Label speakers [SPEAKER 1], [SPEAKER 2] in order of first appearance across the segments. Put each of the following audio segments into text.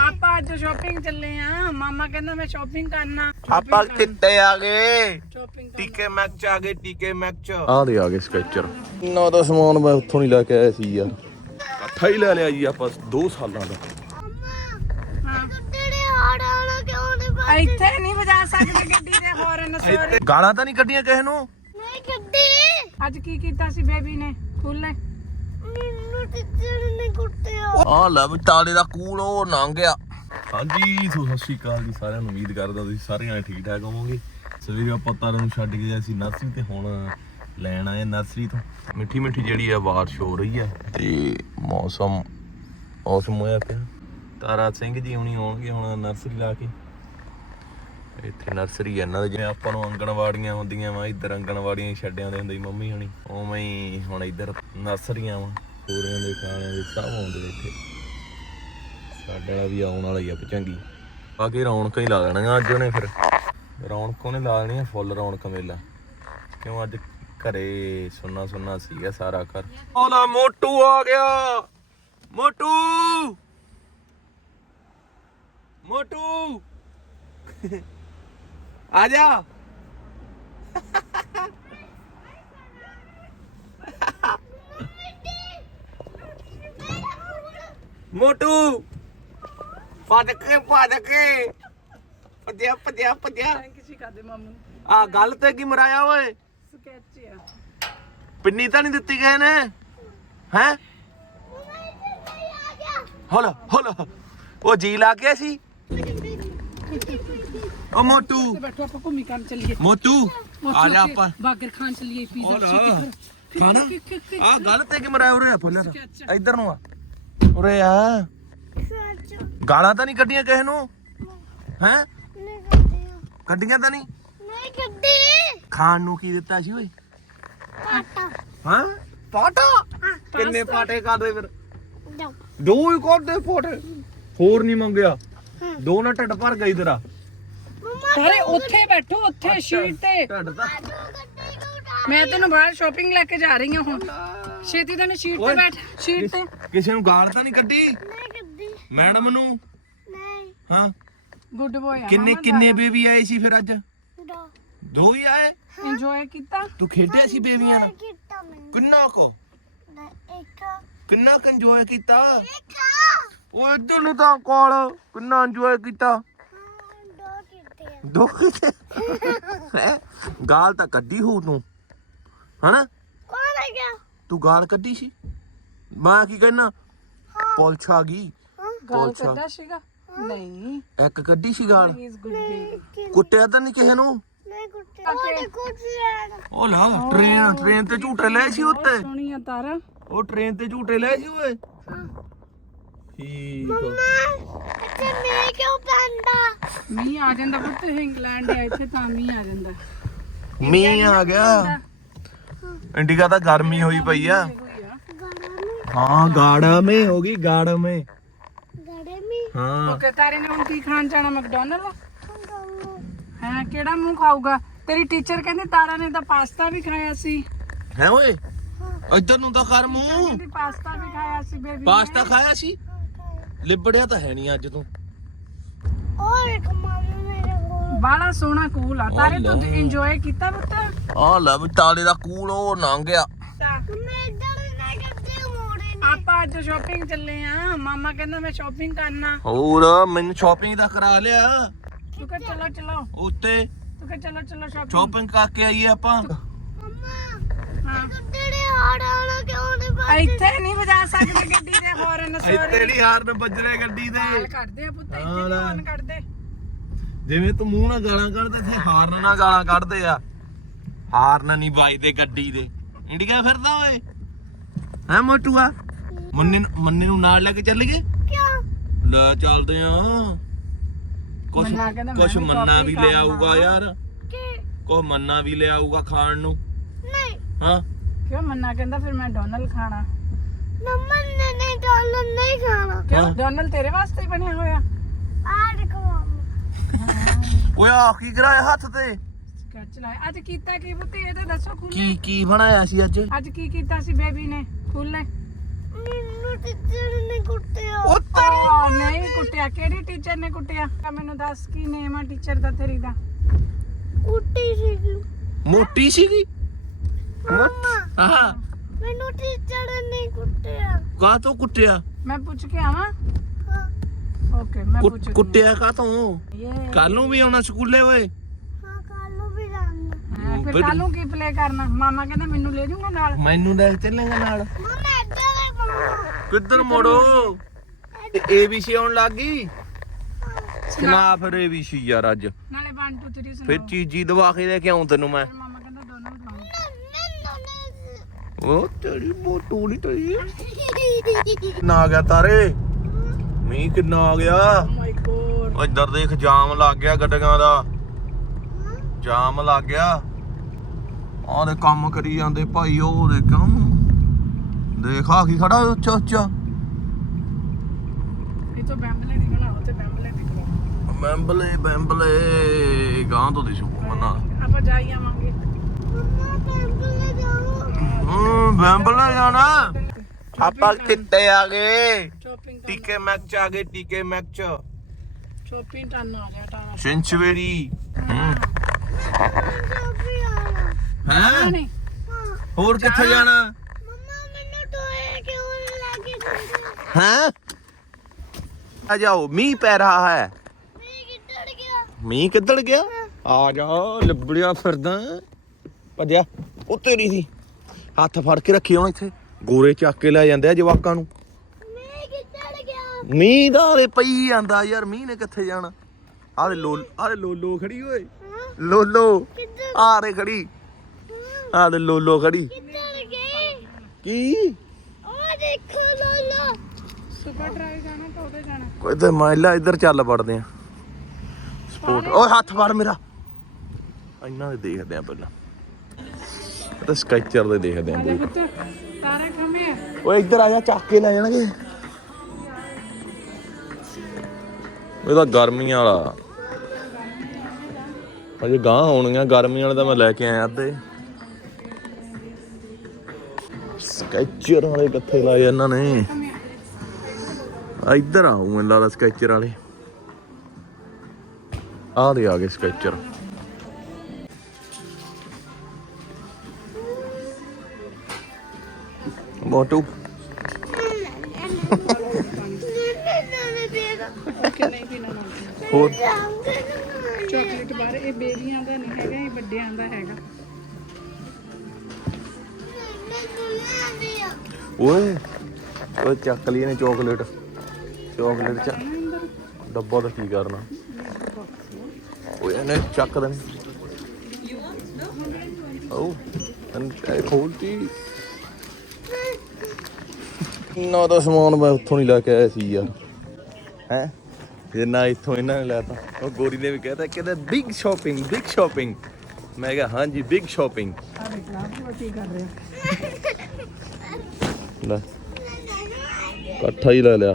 [SPEAKER 1] ਆਪਾਂ ਅੱਜ ਸ਼ਾਪਿੰਗ ਚੱਲੇ ਆ। ਮਾਮਾ ਕਹਿੰਦਾ ਮੈਂ ਸ਼ਾਪਿੰਗ ਕਰਨਾ।
[SPEAKER 2] ਆਪਾਂ ਕਿੱਥੇ ਆ ਗਏ?
[SPEAKER 1] ਸ਼ਾਪਿੰਗ
[SPEAKER 2] ਟੀਕੇ ਮੈਕ ਚ ਆ ਗਏ। ਟੀਕੇ ਮੈਕ ਚ ਆ ਗਏ ਸਕੈਚਰ। ਨਾ ਤਾਂ ਸਮਾਨ ਮੈਂ ਉੱਥੋਂ ਨਹੀਂ ਲੈ ਕੇ ਆਇਆ ਸੀ ਯਾਰ, ਇਕੱਠਾ ਹੀ ਲੈ ਲਿਆ ਜੀ ਆਪਾਂ 2 ਸਾਲਾਂ ਦਾ।
[SPEAKER 1] ਇੱਥੇ ਨਹੀਂ ਵਜਾ ਸਕਦੇ ਗੱਡੀ ਦੇ ਹੌਰਨ। ਸੌਰੀ,
[SPEAKER 2] ਗਾਲਾਂ ਤਾਂ ਨਹੀਂ ਕੱਢੀਆਂ ਕਿਸੇ ਨੂੰ?
[SPEAKER 1] ਨਹੀਂ ਕੱਢੀ। ਅੱਜ ਕੀ ਕੀਤਾ ਸੀ ਬੇਬੀ ਨੇ ਖੁੱਲੇ? ਮੈਨੂੰ ਟੀਚਰ ਨੇ ਕੁੱਟਿਆ।
[SPEAKER 2] ਆ ਲੈ ਵੀ ਤਾਲੇ ਦਾ ਕੂਲ ਉਹ ਲੰਘ ਗਿਆ। ਹਾਂਜੀ ਸਤਿ ਸ਼੍ਰੀ ਅਕਾਲ ਜੀ ਸਾਰਿਆਂ ਨੂੰ। ਉਮੀਦ ਕਰਦਾ ਤੁਸੀਂ ਸਾਰੇ ਜਣੇ ਠੀਕ ਠਾਕ ਹੋਵੋਗੇ। ਸਵੇਰੇ ਆਪਾਂ ਤਾਰਾਂ ਨੂੰ ਛੱਡ ਕੇ ਸੀ ਨਰਸਰੀ ਤੇ ਹੁਣ ਲੈਣ ਆਏ ਨਰਸਰੀ ਤੋਂ। ਮਿੱਠੀ ਮਿੱਠੀ ਜਿਹੜੀ ਆ ਬਾਰਿਸ਼ ਹੋ ਰਹੀ ਆ ਤੇ ਮੌਸਮ ਹੋਇਆ ਪਿਆ। ਤਾਰਾ ਸਿੰਘ ਜੀ ਹੁਣੀ ਆਉਣਗੇ ਹੁਣ ਨਰਸਰੀ ਲਾ ਕੇ। ਇੱਥੇ ਨਰਸਰੀ ਇਹਨਾਂ ਦੇ ਜਿਵੇਂ ਆਪਾਂ ਨੂੰ ਆਂਗਣਵਾੜੀਆਂ ਹੁੰਦੀਆਂ ਵਾ, ਇੱਧਰ ਆਂਗਣਵਾੜੀਆਂ ਹੀ ਛੱਡਿਆਂ ਦੇ ਹੁੰਦੇ ਮੰਮੀ ਹੁਣੀ, ਉਵੇਂ ਹੀ ਹੁਣ ਇੱਧਰ ਨਰਸਰੀਆਂ ਵਾ। ਪੂਰਿਆਂ ਦੇ ਖਾਣਿਆਂ ਦੇ ਸਭ ਆਉਂਦੇ ਇੱਥੇ। ਸਾਡੇ ਵਾਲਾ ਵੀ ਆਉਣ ਵਾਲਾ ਹੀ ਆ ਪਚੰਗੀ। ਬਾਕੀ ਰੌਣਕਾਂ ਹੀ ਲਾ ਦੇਣੀਆਂ ਅੱਜ ਉਹਨੇ। ਫਿਰ ਰੌਣਕ ਉਹਨੇ ਲਾ ਦੇਣੀ ਆ ਫੁੱਲ ਰੌਣਕ ਮੇਲਾ। ਕਿਉਂ ਅੱਜ ਘਰੇ ਸੁੰਨਾ ਸੁੰਨਾ ਸੀਗਾ ਸਾਰਾ ਘਰ। ਉਹਦਾ ਮੋਟੂ ਆ ਗਿਆ। ਮੋਟੂ ਮੋਟੂ ਆ ਜਾ। ਮੋਟੂ ਭੱਜ ਕੇ ਭੱਜਿਆ।
[SPEAKER 1] ਕਿਸੇ ਕਰਦੇ ਮਾਮੂ
[SPEAKER 2] ਆ ਗੱਲ ਤੇ ਕੀ ਮਰਾਇਆ ਓਏ?
[SPEAKER 1] ਸਕੈਚ ਆ।
[SPEAKER 2] ਪਿੰਨੀ ਤਾਂ ਨਹੀਂ ਦਿੱਤੀ ਕਿਸੇ ਨੇ ਹੈ? ਹੋਲਾ ਉਹ ਜੀ ਲਾ ਗਿਆ ਸੀ। ਓ ਮੋਟੂ
[SPEAKER 1] ਬੈਠੋ ਆਪਾਂ ਘੁੰਮੀ ਕਰਨ ਚੱਲੀਏ।
[SPEAKER 2] ਮੋਟੂ ਆ ਜਾ ਆਪਾਂ
[SPEAKER 1] ਬਾਗਰ ਖਾਣ ਚੱਲੀਏ। ਪੀਜ਼ਾ
[SPEAKER 2] ਖਾਣਾ। ਆ ਗੱਲ ਤੇ ਕਿ ਮਰਾਇਆ ਉਰੇ ਆ ਫੁੱਲ ਇੱਧਰ ਨੂੰ ਆ। ਉਰੇ ਆ। ਗਾਲਾਂ ਤਾਂ ਨਹੀਂ ਕੱਢੀਆਂ ਕਿਸੇ ਨੂੰ ਹੈ? ਕੱਢੀਆਂ ਤਾਂ ਨਹੀਂ? ਖਾਣ ਨੂੰ ਕੀ ਦਿੱਤਾ ਸੀ ਓਏ? ਹਾਂ ਪਾਟਾ। ਕਿੰਨੇ ਪਾਟੇ ਕਰਦੇ ਫਿਰ? 2 ਹੀ ਕਰਦੇ ਪਾਟੇ। ਹੋਰ ਨਹੀਂ ਮੰਗਿਆ? 2 ਨਾਲ ਢਿੱਡ ਭਰ ਗਈ ਤੇਰਾ।
[SPEAKER 1] ਸਾਰੇ ਉੱਥੇ ਬੈਠੋ, ਉੱਥੇ ਸ਼ੀਟ ਤੇ।
[SPEAKER 2] ਢਿੱਡ ਤਾਂ
[SPEAKER 1] ਮੈਂ ਤੈਨੂੰ ਬਾਹਰ ਸ਼ਾਪਿੰਗ ਲੈ ਕੇ ਜਾ ਰਹੀ ਹਾਂ ਹੁਣ। ਛੇਤੀ ਤਾਂ ਸ਼ੀਟ ਤੇ ਬੈਠ। ਸ਼ੀਟ ਤੇ
[SPEAKER 2] ਕਿਸੇ ਨੂੰ ਗਾਲ ਤਾਂ ਨਹੀਂ ਕੱਢੀ? ਮੈਡਮ ਨੂੰ? ਹਾਂ
[SPEAKER 1] ਗੁੱਡ ਬॉय ਆ।
[SPEAKER 2] ਕਿੰਨੇ ਬੇਬੀ ਆਏ ਸੀ ਫਿਰ ਅੱਜ? 2 ਹੀ ਆਏ।
[SPEAKER 1] ਇੰਜੋਏ ਕੀਤਾ?
[SPEAKER 2] ਤੂੰ ਖੇਡਿਆ ਸੀ ਬੇਬੀਆਂ ਨਾਲ? ਕਿੰਨਾ ਇੰਜੋਏ ਕੀਤਾ? ਉਹ ਇੱਧਰ ਨੂੰ ਤਾਂ ਕੋਲ ਕਿੰਨਾ ਇੰਜੋਏ ਕੀਤਾ? 2 ਗਾਲ ਤਾਂ ਕੱਢੀ ਹੋ ਤੂੰ ਹਨਾ? ਤੂੰ ਗਾਲ ਕੱਢੀ ਸੀ? ਮੈਂ ਕੀ ਕਹਿਣਾ? ਪੁਲਿਸ ਆ ਗਈ।
[SPEAKER 1] ਗਾਲ ਕੱਢਿਆ ਸੀਗਾ? ਨਹੀਂ
[SPEAKER 2] ਇੱਕ ਕੱਢੀ ਸੀ ਗਾਲ।
[SPEAKER 1] Please good baby.
[SPEAKER 2] ਕੁੱਟਿਆ ਤਾਂ ਨਹੀਂ ਕਿਸੇ ਨੂੰ? ਉਹ ਲਾ ਟ੍ਰੇਨ ਤੇ ਝੂਟੇ ਲਏ ਸੀ ਉੱਤੇ।
[SPEAKER 1] ਸੋਹਣੀ ਆ ਤਾਰਾ।
[SPEAKER 2] ਉਹ ਟ੍ਰੇਨ ਤੇ ਝੂਟੇ ਲਏ ਸੀ ਓਏ। ਠੀਕ
[SPEAKER 1] ਮੀਂਹ ਆ ਜਾਂਦਾ ਪੁੱਤ। ਇੰਗਲੈਂਡ ਆ, ਇੱਥੇ ਤਾਂ ਮੀਂਹ ਆ ਜਾਂਦਾ।
[SPEAKER 2] ਮੀਂਹ ਆ ਗਿਆ। ਇੰਡੀਕਾ ਤਾਂ ਗਰਮੀ ਹੋਈ ਪਈ ਆ। ਹਾਂ ਗਾੜਾ ਮੇ ਹੋ ਗਈ। ਗਾੜਾ ਮੇ ਹਾਂ।
[SPEAKER 1] ਓਕੇ ਤਾਰੇ ਨੇ ਹੁਣ ਕੀ ਖਾਣ ਜਾਣਾ? ਮੈਕਡੋਨਲਡ ਹੈ? ਕਿਹੜਾ ਮੂੰਹ ਖਾਊਗਾ? ਤੇਰੀ ਟੀਚਰ ਕਹਿੰਦੀ ਤਾਰਾ ਨੇ ਤਾਂ ਪਾਸਤਾ ਵੀ ਖਾਇਆ ਸੀ।
[SPEAKER 2] ਹੈ ਓਏ ਇੱਧਰ ਨੂੰ ਤਾਂ ਕਰ ਮੂੰਹ।
[SPEAKER 1] ਕਹਿੰਦੀ ਪਾਸਤਾ ਵੀ ਖਾਇਆ ਸੀ ਬੇਬੀ।
[SPEAKER 2] ਪਾਸਤਾ ਖਾਇਆ ਸੀ? ਲਿਬੜਿਆ ਤਾਂ ਹੈ ਨਹੀਂ ਅੱਜ ਤੂੰ।
[SPEAKER 1] ਬਾਲਾ ਸੋਹਣਾ ਕੂਲ ਆ ਤਾਰੇ। ਤੂੰ ਇੰਜੋਏ ਕੀਤਾ ਪੁੱਤ? ਆ
[SPEAKER 2] ਲੈ ਵੀ ਤਾਲੇ ਦਾ ਕੂਲ ਉਹ ਲੰਘ ਗਿਆ।
[SPEAKER 1] ਆਪਾਂ ਅੱਜ ਸ਼ਾਪਿੰਗ ਚੱਲੇ ਆ। ਮਾਮਾ ਕਹਿੰਦਾ ਮੈਂ ਸ਼ਾਪਿੰਗ ਕਰਨਾ।
[SPEAKER 2] ਹੋਰ ਮੈਨੂੰ ਸ਼ਾਪਿੰਗ ਤਾਂ ਕਰਾ ਲਿਆ।
[SPEAKER 1] ਤੂੰ ਕਹ ਚਲੋ
[SPEAKER 2] ਉੱਤੇ
[SPEAKER 1] ਤੂੰ ਕਹ ਚਲੋ
[SPEAKER 2] ਸ਼ਾਪਿੰਗ ਕਰਕੇ ਆਈਏ ਆਪਾਂ।
[SPEAKER 1] ਹਾਂ ਇੱਥੇ ਨਹੀਂ ਵਜਾ ਸਕਦੇ ਗੱਡੀ ਦੇ ਹੌਰਨ।
[SPEAKER 2] ਇੱਥੇ ਨਹੀਂ ਹਾਰਨ ਵੱਜਣੇ ਗੱਡੀ ਦੇ।
[SPEAKER 1] ਗਾਲ ਕੱਢਦੇ ਆ ਪੁੱਤ। ਇੱਥੇ ਨਹੀਂ ਹੌਰਨ ਕੱਢਦੇ।
[SPEAKER 2] ਜਿਵੇਂ ਤੂੰ ਮੂੰਹ ਨਾਲ ਗਾਲਾਂ ਕੱਢਦੇ ਇੱਥੇ ਹਾਰਨ ਨਾਲ ਗਾਲਾਂ ਕੱਢਦੇ ਆ। ਹਾਰਨ ਨਹੀਂ ਵੱਜਦੇ ਗੱਡੀ ਦੇ। ਇੰਡੀਕਾ ਫਿਰਦਾ ਓਏ ਹੈ ਮੋਟੂਆ? ਮੰਨੇ ਨੂੰ ਨਾਲ ਲੈ ਕੇ ਚੱਲੀਏ? ਲੈ ਚੱਲਦੇ ਆ। ਕੁਛ ਮੰਨਾ ਵੀ ਲੈ ਆਊਗਾ ਯਾਰ। ਕੁਛ ਮੰਨਾ ਵੀ ਲੈ ਆਊਗਾ ਖਾਣ ਨੂੰ। ਹਾਂ
[SPEAKER 1] ਕਿਉਂ? ਮੰਨਾ ਕਹਿੰਦਾ ਫਿਰ ਮੈਂ ਡੋਨਲ ਖਾਣਾ।
[SPEAKER 3] ਨਹੀਂ ਡੋਨਲ ਨਹੀਂ ਖਾਣਾ।
[SPEAKER 1] ਕਿਉਂ? ਡੋਨਲ ਤੇਰੇ ਵਾਸਤੇ ਹੀ ਬਣਿਆ ਹੋਇਆ।
[SPEAKER 2] ਓਏ ਆ ਕੀ ਕਰਾਇਆ ਹੱਥ ਤੇ?
[SPEAKER 1] ਸਕੈਚ ਲਾਇਆ। ਅੱਜ ਕੀਤਾ ਕੀ ਪੁੱਤ? ਇਹ ਤਾਂ ਦੱਸੋ ਖੁੱਲੇ।
[SPEAKER 2] ਕੀ ਬਣਾਇਆ ਸੀ ਅੱਜ?
[SPEAKER 1] ਅੱਜ ਕੀ ਕੀਤਾ ਸੀ ਬੇਬੀ ਨੇ ਖੁੱਲੇ?
[SPEAKER 3] ਮੈਨੂੰ ਟੀਚਰ ਨੇ ਕੁੱਟਿਆ।
[SPEAKER 2] ਉਹ ਤੇਰੀ
[SPEAKER 1] ਨਹੀਂ ਕੁੱਟਿਆ ਕੁੱਟਿਆ? ਕਿਹੜੀ ਟੀਚਰ ਨੇ ਕੁੱਟਿਆ? ਮੈਨੂੰ ਦੱਸ ਕੀ ਨੇਮ ਆ ਟੀਚਰ ਦਾ ਤੇਰੀ ਦਾ?
[SPEAKER 3] ਕੁੱਟੀ ਸੀ
[SPEAKER 2] ਮੋਟੀ ਸੀਗੀ?
[SPEAKER 3] ਮੰਮਾ
[SPEAKER 2] ਹਾਂ।
[SPEAKER 3] ਮੈਨੂੰ ਟੀਚਰ ਨੇ ਕੁੱਟਿਆ।
[SPEAKER 2] ਕਾਹ ਤੋਂ ਕੁੱਟਿਆ?
[SPEAKER 1] ਮੈਂ ਪੁੱਛ ਕੇ ਆਵਾਂ?
[SPEAKER 3] ਹਾਂ
[SPEAKER 1] ਓਕੇ ਮੈਂ ਪੁੱਛ
[SPEAKER 2] ਕੁੱਟਿਆ ਕਾਹ ਤੋਂ?
[SPEAKER 1] ਇਹ
[SPEAKER 2] ਕੱਲ ਨੂੰ ਵੀ ਆਉਣਾ ਸਕੂਲੇ ਓਏ?
[SPEAKER 3] ਹਾਂ ਕੱਲ ਨੂੰ ਵੀ ਜਾਣਾ।
[SPEAKER 1] ਫਿਰ ਕੱਲ ਨੂੰ ਕੀ ਪਲੇ ਕਰਨਾ? ਮਾਮਾ ਕਹਿੰਦਾ ਮੈਨੂੰ ਲੈ ਜਾਊਗਾ ਨਾਲ।
[SPEAKER 2] ਮੈਨੂੰ ਲੈ ਚੱਲੇਗਾ ਨਾਲ?
[SPEAKER 3] ਮੰਮਾ ਇੱਧਰ ਹੀ ਮੰਮਾ
[SPEAKER 2] ਕਿੱਧਰ ਮੋੜੋ? ABC ਆਉਣ ਲੱਗ ਗਈ? ਸੁਣਾ ਫਿਰ ABC ਯਾਰ ਅੱਜ।
[SPEAKER 1] ਨਾਲੇ 1 2 3 ਸੁਣਾ।
[SPEAKER 2] ਫਿਰ ਚੀਜ਼ੀ ਦਵਾ ਕੇ ਲੈ ਕੇ ਆਉਂ ਤੈਨੂੰ ਮੈਂ।
[SPEAKER 1] ਮਾਮਾ ਕਹਿੰਦਾ ਦੋਨੋਂ ਸੁਣਾਓ।
[SPEAKER 2] ਉਹ ਤੇਰੀ ਮੋਟੂ ਨਹੀਂ ਤੇਰੀ। ਕਿੰਨਾ ਆ ਗਿਆ ਤਾਰੇ? ਮੀਂਹ ਕਿੰਨਾ ਆ ਗਿਆ?
[SPEAKER 1] Oh my god.
[SPEAKER 2] ਉਹ ਇੱਧਰ ਦੇਖ ਜਾਮ ਲੱਗ ਗਿਆ ਗੱਡੀਆਂ ਦਾ। ਜਾਮ ਲੱਗ ਗਿਆ। ਆਹ ਦੇ ਕੰਮ ਕਰੀ ਜਾਂਦੇ ਭਾਈ। ਉਹ ਦੇ ਕੰਮ ਦੇਖ ਆ ਕੀ ਖੜਾ ਉੱਚਾ ਉੱਚਾ।
[SPEAKER 1] ਇਹ ਤਾਂ ਬੈਂਬਲੇ ਦੀ ਬਣਾਓ ਤੇ ਬੈਂਬਲੇ ਦੀ ਬਣਾਓ।
[SPEAKER 2] ਬੈਂਬਲੇ ਗਾਂ ਤੋਂ ਦਿਸੂ ਮਨਾ।
[SPEAKER 1] ਆਪਾਂ ਜਾਈ ਆਵਾਂਗੇ।
[SPEAKER 3] ਮੰਮਾ ਟੈਂਪਲ ਜਾਓ।
[SPEAKER 2] ਬੈਂਬਲੇ ਜਾਣਾ। ਆਪਾਂ ਕਿੱਥੇ ਆ ਗਏ?
[SPEAKER 1] ਸ਼ਾਪਿੰਗ
[SPEAKER 2] ਟੀਕੇ ਮੈਕ ਚ ਆ ਗਏ। ਟੀਕੇ ਮੈਕ ਚ
[SPEAKER 1] ਸ਼ਾਪਿੰਗ ਟਨ ਆ ਗਿਆ ਟਾਣਾ।
[SPEAKER 2] ਸਿੰਚਵੇਰੀ।
[SPEAKER 3] ਵੀ ਆਣਾ।
[SPEAKER 2] ਹੈ
[SPEAKER 1] ਨਹੀਂ
[SPEAKER 2] ਹੋਰ ਕਿੱਥੇ ਜਾਣਾ?
[SPEAKER 3] ਮੰਮਾ ਮੈਨੂੰ ਟੋਏ ਕਿਉਂ ਨਹੀਂ ਲੱਗੇ ਦਿੰਦੇ?
[SPEAKER 2] ਹੈ ਆ ਜਾਓ ਮੀਂਹ ਪੈ ਰਹਾ ਹੈ।
[SPEAKER 3] ਮੈਂ ਕਿੱਧਰ ਗਿਆ?
[SPEAKER 2] ਮੀਂਹ ਕਿੱਧਰ ਗਿਆ? ਆ ਜਾ ਲੱਭੜਿਆ ਫਿਰਦਾ। ਭੱਜਿਆ ਉਹ ਤੇਰੀ ਸੀ। ਹੱਥ ਫੜ ਕੇ ਰੱਖੀ ਹੁਣ ਇੱਥੇ। ਗੋਰੇ ਚੱਕ ਕੇ ਲੈ ਜਾਂਦੇ ਆ ਜਵਾਕਾਂ ਨੂੰ।
[SPEAKER 3] ਮੈਂ ਕਿੱਧਰ ਗਿਆ?
[SPEAKER 2] ਮੀਂਹ ਦਾ ਹਲੇ ਪਈ ਜਾਂਦਾ ਯਾਰ। ਮੀਂਹ ਨੇ ਕਿੱਥੇ ਜਾਣਾ? ਆਰੇ ਲੋਲੋ ਖੜੀ ਓਏ। ਲੋਲੋ
[SPEAKER 3] ਕਿੱਧਰ?
[SPEAKER 2] ਆਰੇ ਖੜੀ। ਆਰੇ ਲੋਲੋ ਖੜੀ।
[SPEAKER 3] ਕਿੱਧਰ ਗਏ?
[SPEAKER 2] ਕੀ
[SPEAKER 3] ਉਹ ਦੇਖੋ ਲੋਲੋ।
[SPEAKER 1] ਸੁਪਰ ਡਰਾਈਵ ਜਾਣਾ ਤਾਂ ਉਹਦੇ ਜਾਣਾ।
[SPEAKER 2] ਕੋਈ ਤੇ ਮਾਇਲਾ ਇੱਧਰ ਚੱਲ ਪੜਦੇ ਆ। ਸਪੋਰਟ ਓਏ ਹੱਥ ਫੜ ਮੇਰਾ। ਇਹਨਾਂ ਦੇ ਦੇਖਦੇ ਆ ਪਹਿਲਾਂ। ਤੇ ਸਕੈਚਰ ਦੇ ਦੇਖਦੇ ਆ।
[SPEAKER 1] ਆਲੇ ਪੁੱਤ ਤਾਰਾ ਕਮੇ।
[SPEAKER 2] ਓਏ ਇੱਧਰ ਆ ਜਾ ਚੱਕ ਕੇ ਲੈ ਜਾਣਗੇ। ਇਹ ਤਾਂ ਗਰਮੀਆਂ ਵਾਲਾ। ਅਜੇ ਗਾਂ ਆਉਣੀਆਂ ਗਰਮੀਆਂ ਵਾਲੇ ਤਾਂ ਮੈਂ ਲੈ ਕੇ ਆਇਆ ਅੱਧੇ। ਸਕੈਚਰ ਵਾਲੇ ਕਿੱਥੇ ਲਾਏ ਇਹਨਾਂ ਨੇ? ਇੱਧਰ ਆਉ ਮੈਨੂੰ ਲੱਗਦਾ ਸਕੈਚਰ ਵਾਲੇ। ਆ ਗਏ ਸਕੈਚਰ। ਮੋਟੂ
[SPEAKER 1] ਓਕੇ ਨਹੀਂ ਪੀਣਾ ਨਾ।
[SPEAKER 2] ਹੋਰ
[SPEAKER 1] ਚਾਕਲੇਟ ਬਾਰ ਇਹ ਬੇਬੀਆਂ ਦਾ ਨਹੀਂ ਹੈਗਾ, ਇਹ ਵੱਡਿਆਂ ਦਾ ਹੈਗਾ।
[SPEAKER 2] ਓਏ ਓਏ ਚੱਕ ਲਈ ਨੇ ਚਾਕਲੇਟ ਚ ਡੱਬਾ ਦਾ ਕੀ ਕਰਨਾ? ਓਏ ਇਹਨੇ ਚੱਕ ਦੇਣੀ। ਓ ਇਹ ਖੋਲਤੀ। ਨਾ ਤਾਂ ਸਮਾਨ ਮੈਂ ਉੱਥੋਂ ਨਹੀਂ ਲੈ ਕੇ ਆਇਆ ਸੀ ਯਾਰ। ਹੈ ਜਿੰਨਾ ਇੱਥੋਂ ਇਹਨਾਂ ਨੇ ਲੈਤਾ। ਉਹ ਗੋਰੀ ਨੇ ਵੀ ਕਹਿਤਾ ਕਹਿੰਦਾ ਬਿਗ ਸ਼ਾਪਿੰਗ। ਮੈਂ ਕਿਹਾ ਹਾਂਜੀ ਬਿਗ ਸ਼ਾਪਿੰਗ।
[SPEAKER 1] ਆ ਦੇਖ ਲਾ ਕੀ ਕਰ ਰਿਹਾ।
[SPEAKER 2] ਲੈ ਇਕੱਠਾ ਹੀ ਲੈ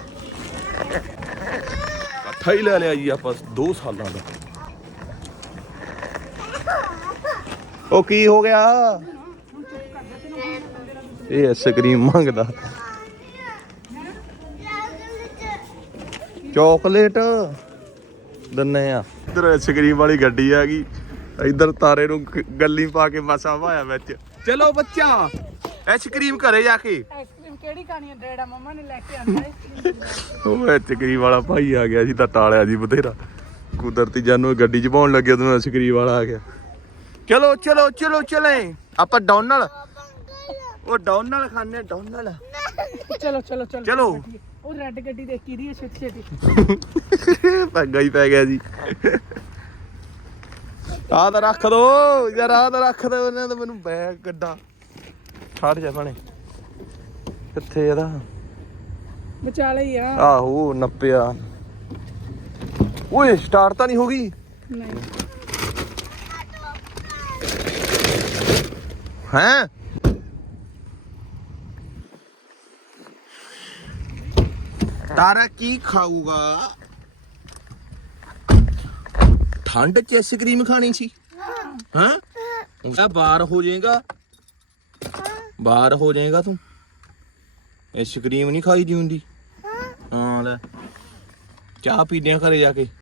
[SPEAKER 2] ਲਿਆ ਜੀ ਆਪਾਂ 2 ਸਾਲਾਂ ਦਾ। ਉਹ ਕੀ ਹੋ ਗਿਆ? ਇਹ ਆਈਸਕ੍ਰੀਮ ਮੰਗਦਾ। ਚਾਕਲੇਟ ਦਿੰਨੇ ਆ। ਇੱਧਰ ਆਈਸਕ੍ਰੀਮ ਵਾਲੀ ਗੱਡੀ ਆ ਗਈ। ਇੱਧਰ ਤਾਰੇ ਨੂੰ ਗੱਲੀ ਪਾ ਕੇ ਮਸਾ ਭਾਇਆ ਵਿੱਚ। ਚਲੋ ਬੱਚਾ ਆਈਸਕ੍ਰੀਮ ਘਰੇ ਜਾ ਕੇ।
[SPEAKER 1] ਆਈਸਕ੍ਰੀਮ ਕਿਹੜੀ ਖਾਣੀ ਹੈ? ਡੈਡਾ ਮੰਮਾ ਨੇ ਲੈ ਕੇ ਆਂਦਾ ਆਈਸਕ੍ਰੀਮ।
[SPEAKER 2] ਉਹ ਆਈਸਕ੍ਰੀਮ ਵਾਲਾ ਭਾਈ ਆ ਗਿਆ ਸੀ ਤਾਂ ਟਾਲਿਆ ਜੀ ਬਥੇਰਾ। ਕੁਦਰਤੀ ਜਾਨੂੰ ਗੱਡੀ 'ਚ ਪਾਉਣ ਲੱਗੇ ਉਦੋਂ ਆਈਸਕ੍ਰੀਮ ਵਾਲਾ ਆ ਗਿਆ। ਚਲੋ ਚਲੇ ਆਪਾਂ ਡੋਨਲ। ਉਹ ਡੋਨਲ ਖਾਣੇ ਡੋਨਲ। ਚਲੋ
[SPEAKER 1] ਉਹ ਰੈੱਡ ਗੱਡੀ ਦੇਖੀ ਦੀ ਹੈ ਛੇਤੀ।
[SPEAKER 2] ਪੈਗਾ ਹੀ ਪੈ ਗਿਆ ਜੀ। ਆਹ ਤਾਂ ਰੱਖ ਦੋ ਯਾਰ। ਉਹਨਾਂ ਤਾਂ ਮੈਨੂੰ ਬੈਗ ਕੱਢਾ। ਛੱਡ ਜਾ ਭਣੇ। ਕਿੱਥੇ ਇਹਦਾ?
[SPEAKER 1] ਵਿਚਾਲੇ ਹੀ ਆ।
[SPEAKER 2] ਆਹੋ ਨੱਪਿਆ। ਓਏ ਸਟਾਰਟ ਤਾਂ ਨਹੀਂ ਹੋ ਗਈ?
[SPEAKER 1] ਨਹੀਂ
[SPEAKER 2] ਹੈਂ? ਤਾਰਾ ਕੀ ਖਾਊਗਾ? ਠੰਡ ਚ ਆਈਸਕ੍ਰੀਮ ਖਾਣੀ ਸੀ? ਹਾਂ ਉਹਦਾ ਬਾਹਰ ਹੋ ਜਾਏਗਾ ਤੂੰ। ਆਈਸਕ੍ਰੀਮ ਨਹੀਂ ਖਾਈ ਦੀ ਹੁੰਦੀ। ਹਾਂ ਲੈ ਚਾਹ ਪੀਨੇ ਆ ਘਰੇ ਜਾ ਕੇ।